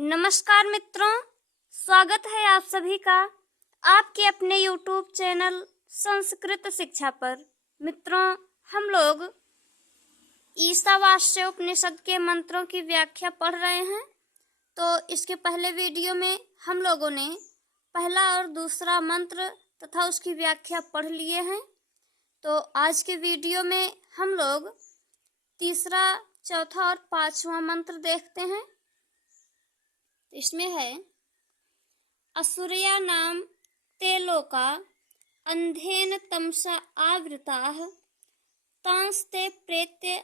नमस्कार मित्रों, स्वागत है आप सभी का आपके अपने YouTube चैनल संस्कृत शिक्षा पर। मित्रों, हम लोग ईशावास्य उपनिषद के मंत्रों की व्याख्या पढ़ रहे हैं। तो इसके पहले वीडियो में हम लोगों ने पहला और दूसरा मंत्र तथा उसकी व्याख्या पढ़ लिए हैं। तो आज के वीडियो में हम लोग तीसरा, चौथा और पांचवा मंत्र देखते हैं। इसमें है असुरया नाम ते लोका अंधेन तमसा आवृताः तांस्ते प्रेत्य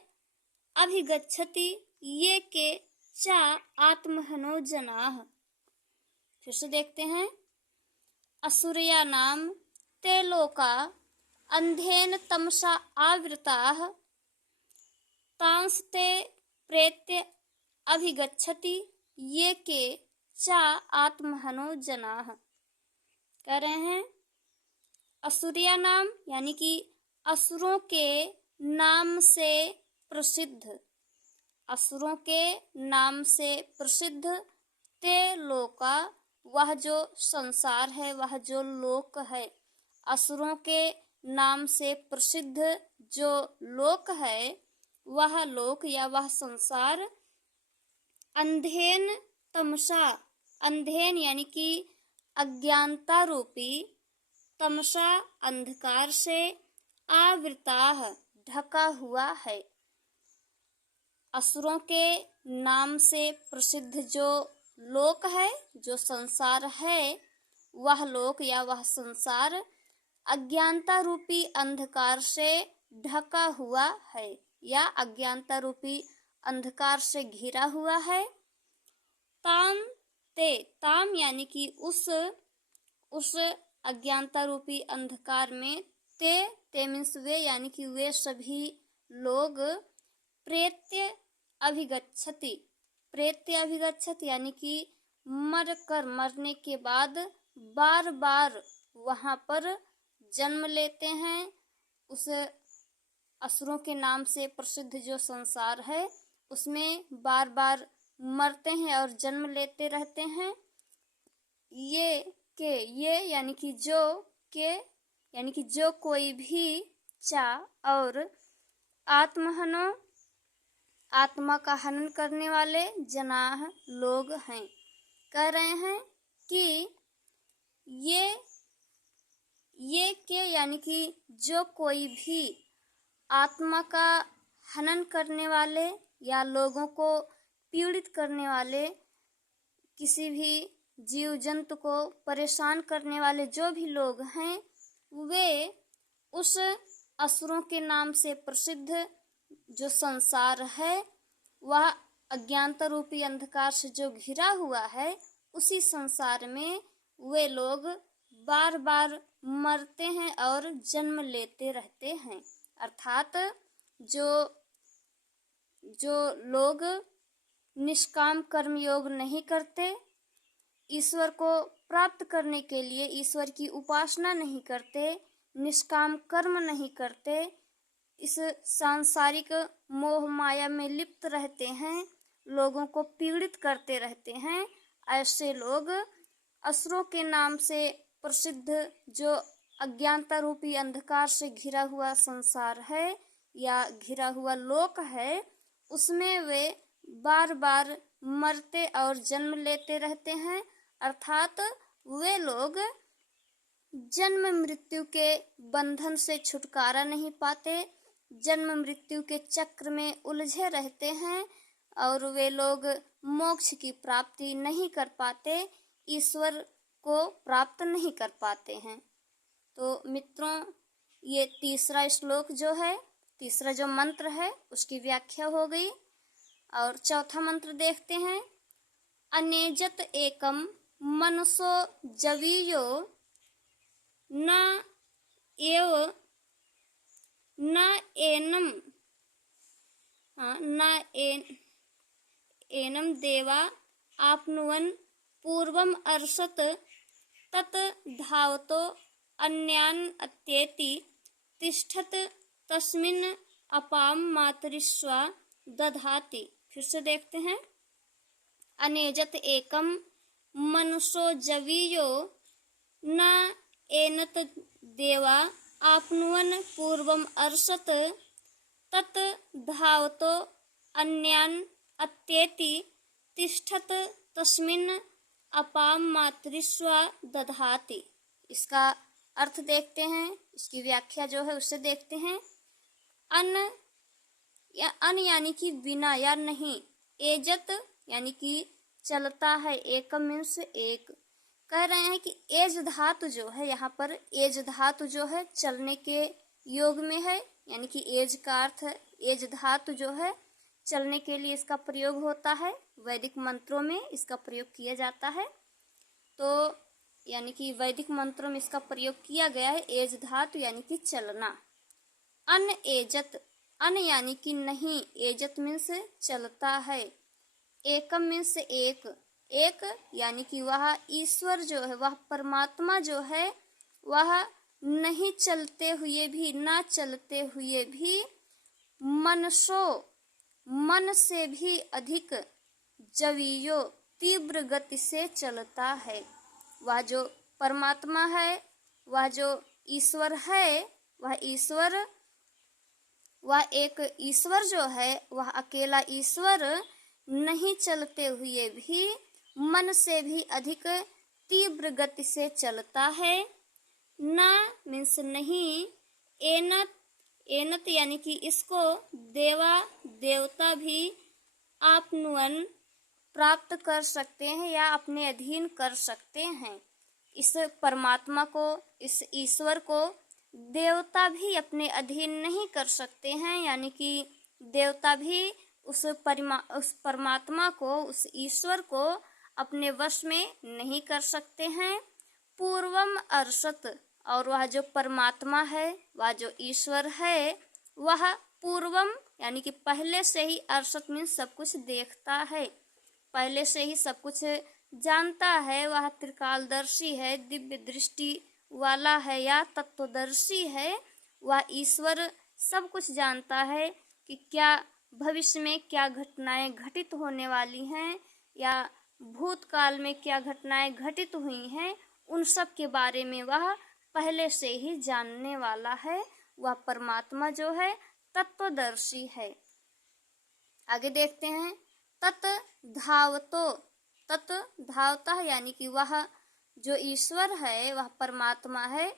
अभिगच्छति ये के चा आत्महनो जनाः। फिर से देखते हैं। असुरया नाम ते लोका अंधेन तमसा आवृताः तांस्ते प्रेत्य अभिगच्छति ये के चा आत्महनो जनाः। कह रहे हैं असुरिया नाम यानी कि असुरों के नाम से प्रसिद्ध, असुरों के नाम से प्रसिद्ध ते लोका, वह जो संसार है, वह जो लोक है, असुरों के नाम से प्रसिद्ध जो लोक है, वह लोक या वह संसार अंधेन तमसा, अंधेन यानी कि अज्ञानता रूपी, तमसा अंधकार से, आवृताः ढका हुआ है। असुरों के नाम से प्रसिद्ध जो लोक है, जो संसार है, वह लोक या वह संसार अज्ञानता रूपी अंधकार से ढका हुआ है या अज्ञानता रूपी अंधकार से घिरा हुआ है। ताम ते, ताम यानी कि उस अज्ञानता रूपी अंधकार में, ते मीन्स वे, यानी कि वे सभी लोग प्रेत्य अभिगच्छति, प्रेत्य अभिगच्छति यानी कि मरने के बाद बार बार वहां पर जन्म लेते हैं। उस असुरों के नाम से प्रसिद्ध जो संसार है उसमें बार बार मरते हैं और जन्म लेते रहते हैं। ये यानी कि जो, के यानी कि जो कोई भी, चा और आत्महनो, आत्मा का हनन करने वाले, जनाह लोग हैं। कह रहे हैं कि ये के यानी कि जो कोई भी आत्मा का हनन करने वाले या लोगों को पीड़ित करने वाले, किसी भी जीव जंतु को परेशान करने वाले जो भी लोग हैं, वे उस असुरों के नाम से प्रसिद्ध जो संसार है, वह अज्ञानता रूपी अंधकार से जो घिरा हुआ है, उसी संसार में वे लोग बार बार मरते हैं और जन्म लेते रहते हैं। अर्थात जो लोग निष्काम कर्म योग नहीं करते, ईश्वर को प्राप्त करने के लिए ईश्वर की उपासना नहीं करते, निष्काम कर्म नहीं करते, इस सांसारिक मोह माया में लिप्त रहते हैं, लोगों को पीड़ित करते रहते हैं, ऐसे लोग असुरों के नाम से प्रसिद्ध जो अज्ञानता रूपी अंधकार से घिरा हुआ संसार है या घिरा हुआ लोक है, उसमें वे बार बार मरते और जन्म लेते रहते हैं। अर्थात वे लोग जन्म मृत्यु के बंधन से छुटकारा नहीं पाते, जन्म मृत्यु के चक्र में उलझे रहते हैं और वे लोग मोक्ष की प्राप्ति नहीं कर पाते, ईश्वर को प्राप्त नहीं कर पाते हैं। तो मित्रों, ये तीसरा श्लोक जो है, तीसरा जो मंत्र है, उसकी व्याख्या हो गई। और चौथा मंत्र देखते हैं। अनेजत एकम मनसो जवीयो न एव न एनम एनम देवा आपनुवन पूर्वम अर्षत तत धावतो अन्यान अत्येति तिष्ठत तस्मिन् अपाम मातरिस्वा दधाति। फिर से देखते हैं। अनेजत एकम मनुष्यो जवीयो न एनत देवा आपनुवन पूर्वम अर्षत तत् धावतो अन्यान अत्येति तिष्ठत तस्मिन् अपाम मातृस्वा दधाति। इसका अर्थ देखते हैं, इसकी व्याख्या जो है उससे देखते हैं। अन यानी कि बिना या नहीं, एजत यानी कि चलता है, एकम मीन्स एक। कह रहे हैं कि एज धातु जो है, यहाँ पर एज धातु जो है चलने के योग में है, यानी कि एज का अर्थ है, एज धातु जो है चलने के लिए इसका प्रयोग होता है। वैदिक मंत्रों में इसका प्रयोग किया जाता है। तो यानी कि वैदिक मंत्रों में इसका प्रयोग किया गया है, एज धातु यानी कि चलना। अन एजत, अन यानी कि नहीं, एजत मीन्स चलता है, एकम मीन्स एक, एक यानी कि वह ईश्वर जो है, वह परमात्मा जो है, वह नहीं चलते हुए भी, ना चलते हुए भी मनसो, मन से भी अधिक, जवीयो तीव्र गति से चलता है। वह जो परमात्मा है, वह जो ईश्वर है, वह एक ईश्वर जो है, वह अकेला ईश्वर नहीं चलते हुए भी मन से भी अधिक तीव्र गति से चलता है। ना मीन्स नहीं, एनत, एनत यानी कि इसको देवा देवता भी आपनुवन प्राप्त कर सकते हैं या अपने अधीन कर सकते हैं। इस परमात्मा को, इस ईश्वर को देवता भी अपने अधीन नहीं कर सकते हैं, यानी कि देवता भी उस परमात्मा को, उस ईश्वर को अपने वश में नहीं कर सकते हैं। पूर्वम अर्षत, और वह जो परमात्मा है, वह जो ईश्वर है, वह पूर्वम यानी कि पहले से ही, अर्षत मीन्स सब कुछ देखता है, पहले से ही सब कुछ जानता है। वह त्रिकालदर्शी है, दिव्य दृष्टि वाला है या तत्वदर्शी है। वह ईश्वर सब कुछ जानता है कि क्या भविष्य में क्या घटनाएं घटित होने वाली हैं या भूतकाल में क्या घटनाएं घटित हुई हैं, उन सब के बारे में वह पहले से ही जानने वाला है। वह परमात्मा जो है तत्वदर्शी है। आगे देखते हैं, तत् धावतो, तत् धावता यानी कि वह जो ईश्वर है, वह परमात्मा है,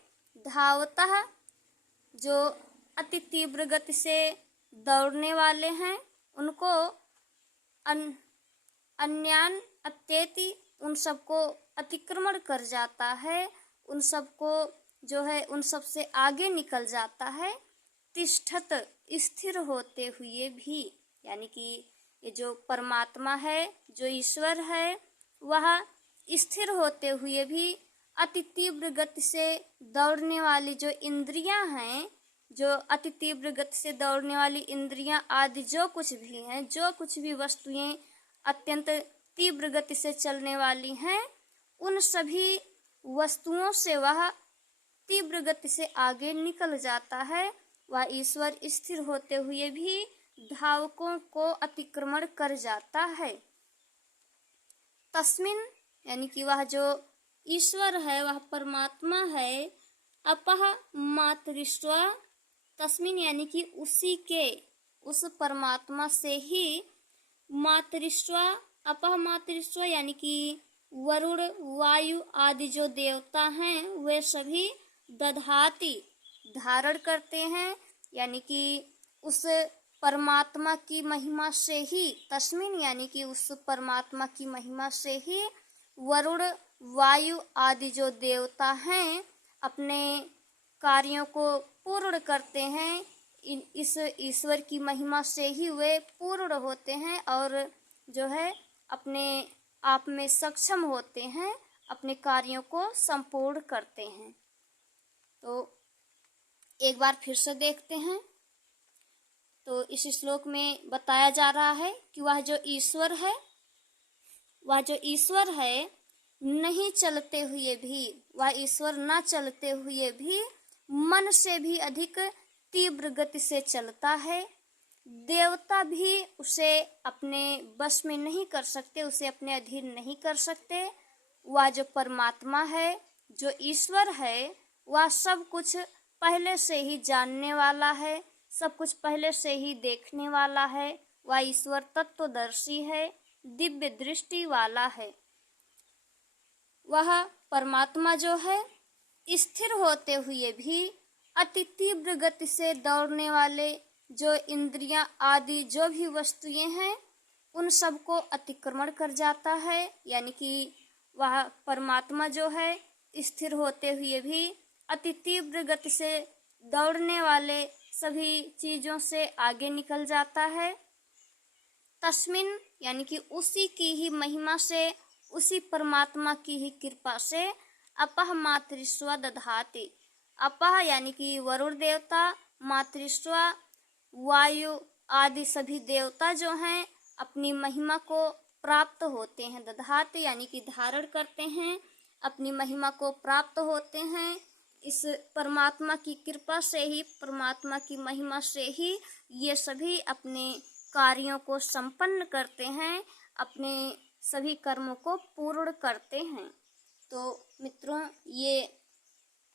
धावता जो अति तीव्र गति से दौड़ने वाले हैं, उनको अन्यान अत्येति, उन सबको अतिक्रमण कर जाता है, उन सबको जो है उन सब से आगे निकल जाता है। तिष्ठत, स्थिर होते हुए भी, यानी कि ये जो परमात्मा है, जो ईश्वर है, वह स्थिर होते हुए भी अति तीव्र गति से दौड़ने वाली जो इंद्रियां हैं, जो अति तीव्र गति से दौड़ने वाली इंद्रियां आदि जो कुछ भी हैं, जो कुछ भी वस्तुएं अत्यंत तीव्र गति से चलने वाली हैं, उन सभी वस्तुओं से वह तीव्र गति से आगे निकल जाता है। वह ईश्वर स्थिर होते हुए भी धावकों को अतिक्रमण कर जाता है। तस्मिन यानी कि वह जो ईश्वर है, वह परमात्मा है, अपह मातृस्वा, तस्मिन यानी कि उसी के, उस परमात्मा से ही, मातृस्वा, अपह मातृस्वा यानी कि वरुण, वायु आदि जो देवता हैं, वे सभी दधाति, धारण करते हैं, यानी कि उस परमात्मा की महिमा से ही, तस्मिन यानी कि उस परमात्मा की महिमा से ही वरुण, वायु आदि जो देवता हैं अपने कार्यों को पूर्ण करते हैं। इस ईश्वर की महिमा से ही वे पूर्ण होते हैं और जो है अपने आप में सक्षम होते हैं, अपने कार्यों को संपूर्ण करते हैं। तो एक बार फिर से देखते हैं। तो इस श्लोक में बताया जा रहा है कि वह जो ईश्वर है, वह जो ईश्वर है नहीं चलते हुए भी, वह ईश्वर न चलते हुए भी मन से भी अधिक तीव्र गति से चलता है। देवता भी उसे अपने बस में नहीं कर सकते, उसे अपने अधीन नहीं कर सकते। वह जो परमात्मा है, जो ईश्वर है, वह सब कुछ पहले से ही जानने वाला है, सब कुछ पहले से ही देखने वाला है। वह ईश्वर तत्वदर्शी है, दिव्य दृष्टि वाला है। वह परमात्मा जो है, स्थिर होते हुए भी अति तीव्र गति से दौड़ने वाले जो इंद्रियां आदि जो भी वस्तुएं हैं, उन सबको अतिक्रमण कर जाता है। यानी कि वह परमात्मा जो है, स्थिर होते हुए भी अति तीव्र गति से दौड़ने वाले सभी चीजों से आगे निकल जाता है। तस्मिन यानी कि उसी की ही महिमा से, उसी परमात्मा की ही कृपा से अपह मातृस्व दधाति। अपह यानी कि वरुण देवता, मातृस्व वायु आदि सभी देवता जो हैं, अपनी महिमा को प्राप्त होते हैं। दधाति यानी कि धारण करते हैं, अपनी महिमा को प्राप्त होते हैं। इस परमात्मा की कृपा से ही, परमात्मा की महिमा से ही ये सभी अपने कार्यों को संपन्न करते हैं, अपने सभी कर्मों को पूर्ण करते हैं। तो मित्रों, ये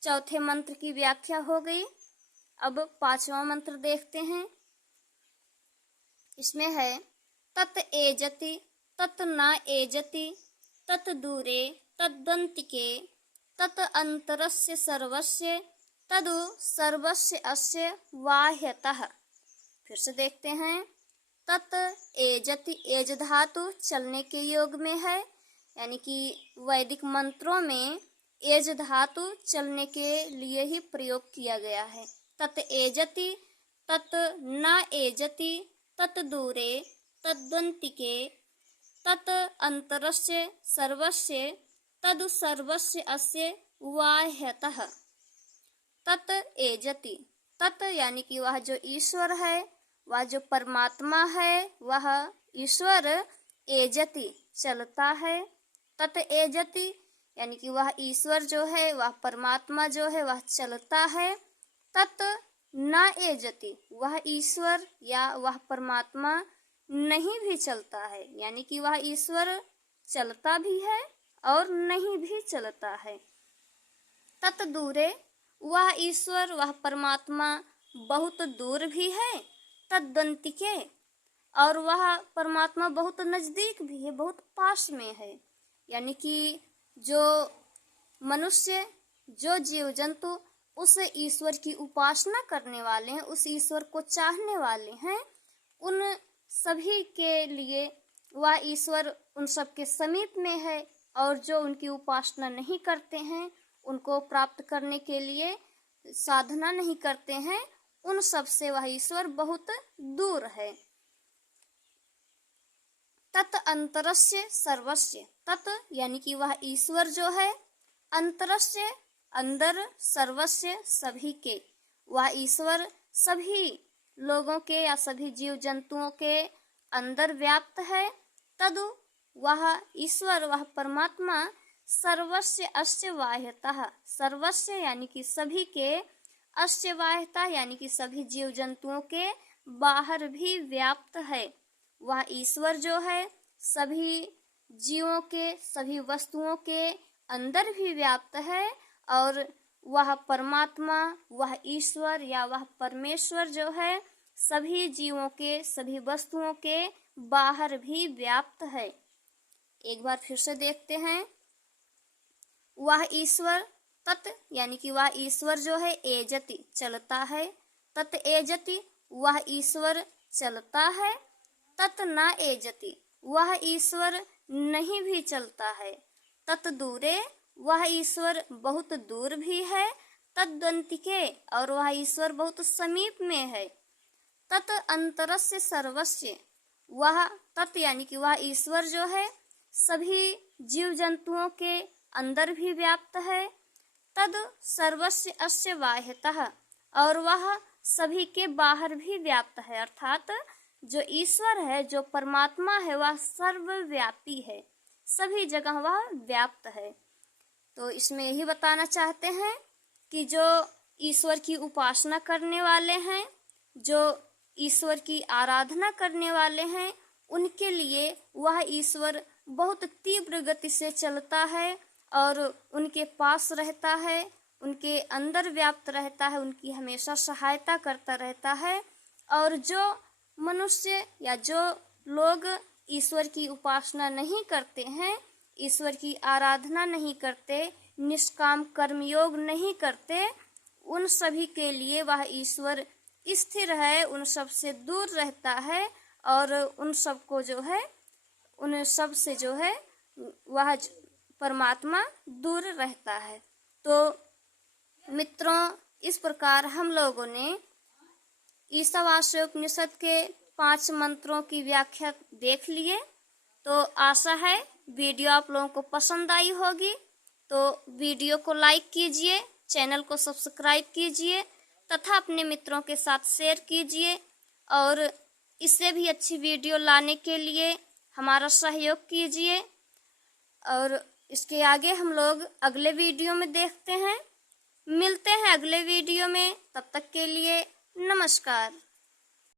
चौथे मंत्र की व्याख्या हो गई। अब पांचवा मंत्र देखते हैं। इसमें है तत् एजति तत् न एजति तत् दूरे तद्दन्तिके तत् अंतरस्य सर्वस्य तदु सर्वस्य अस्य बाह्यतः। फिर से देखते हैं। तत् एजति, एज धातु चलने के योग में है, यानी कि वैदिक मंत्रों में एज धातु चलने के लिए ही प्रयोग किया गया है। तत् एजति तत् न एजति तत् दूरे तद्दन्तिके तत् अंतरस्य सर्वस्य तदु सर्वस्य अस्य बाह्यतः। तत् एजति, तत् यानी कि वह जो ईश्वर है, वह जो परमात्मा है, वह ईश्वर एजति चलता है। तत् एजति यानी कि वह ईश्वर जो है, वह परमात्मा जो है, वह चलता है। तत् न एजति, वह ईश्वर या वह परमात्मा नहीं भी चलता है, यानी कि वह ईश्वर चलता भी है और नहीं भी चलता है। तत् दूरे, वह ईश्वर, वह परमात्मा बहुत दूर भी है। तद्दन्तिके, और वह परमात्मा बहुत नजदीक भी है, बहुत पास में है। यानी कि जो मनुष्य, जो जीव जंतु उस ईश्वर की उपासना करने वाले हैं, उस ईश्वर को चाहने वाले हैं, उन सभी के लिए वह ईश्वर उन सबके समीप में है। और जो उनकी उपासना नहीं करते हैं, उनको प्राप्त करने के लिए साधना नहीं करते हैं, उन सब से वह ईश्वर बहुत दूर है। तत् अंतरस्य सर्वस्य, तत् यानी कि वह ईश्वर जो है, अंतरस्य अंदर, सर्वस्य सभी के, वह ईश्वर सभी लोगों के या सभी जीव जंतुओं के अंदर व्याप्त है। तदु वह ईश्वर, वह परमात्मा सर्वस्य अस्य बाह्यतः, सर्वस्य यानी कि सभी के, अस्य बाह्यतः यानी कि सभी जीव जंतुओं के बाहर भी व्याप्त है। वह ईश्वर जो है सभी जीवों के, सभी वस्तुओं के अंदर भी व्याप्त है। और वह परमात्मा, वह ईश्वर या वह परमेश्वर जो है सभी जीवों के, सभी वस्तुओं के बाहर भी व्याप्त है। एक बार फिर से देखते हैं। वह ईश्वर, तत् यानी कि वह ईश्वर जो है एजति चलता है। तत् एजति, वह ईश्वर चलता है। तत् न एजति, वह ईश्वर नहीं भी चलता है। तत् दूरे, वह ईश्वर बहुत दूर भी है। तद्दन्तिके, और वह ईश्वर बहुत समीप में है। तत् अंतरस्य सर्वस्य, वह तत् यानी कि वह ईश्वर जो है सभी जीव जंतुओं के अंदर भी व्याप्त है। तद सर्वस्य अस्य बाह्यतः, और वह सभी के बाहर भी व्याप्त है। अर्थात जो ईश्वर है, जो परमात्मा है, वह सर्वव्यापी है, सभी जगह वह व्याप्त है। तो इसमें यही बताना चाहते हैं कि जो ईश्वर की उपासना करने वाले हैं, जो ईश्वर की आराधना करने वाले हैं उनके लिए वह ईश्वर बहुत तीव्र गति से चलता है और उनके पास रहता है, उनके अंदर व्याप्त रहता है, उनकी हमेशा सहायता करता रहता है। और जो मनुष्य या जो लोग ईश्वर की उपासना नहीं करते हैं, ईश्वर की आराधना नहीं करते, निष्काम कर्मयोग नहीं करते, उन सभी के लिए वह ईश्वर स्थिर है, उन सब से दूर रहता है और उन सबको जो है, उन सब से जो है वह परमात्मा दूर रहता है। तो मित्रों, इस प्रकार हम लोगों ने ईशावास्योपनिषद के 5 मंत्रों की व्याख्या देख लिए। तो आशा है वीडियो आप लोगों को पसंद आई होगी। तो वीडियो को लाइक कीजिए, चैनल को सब्सक्राइब कीजिए तथा अपने मित्रों के साथ शेयर कीजिए और इससे भी अच्छी वीडियो लाने के लिए हमारा सहयोग कीजिए। और इसके आगे हम लोग अगले वीडियो में देखते हैं। मिलते हैं अगले वीडियो में, तब तक के लिए नमस्कार।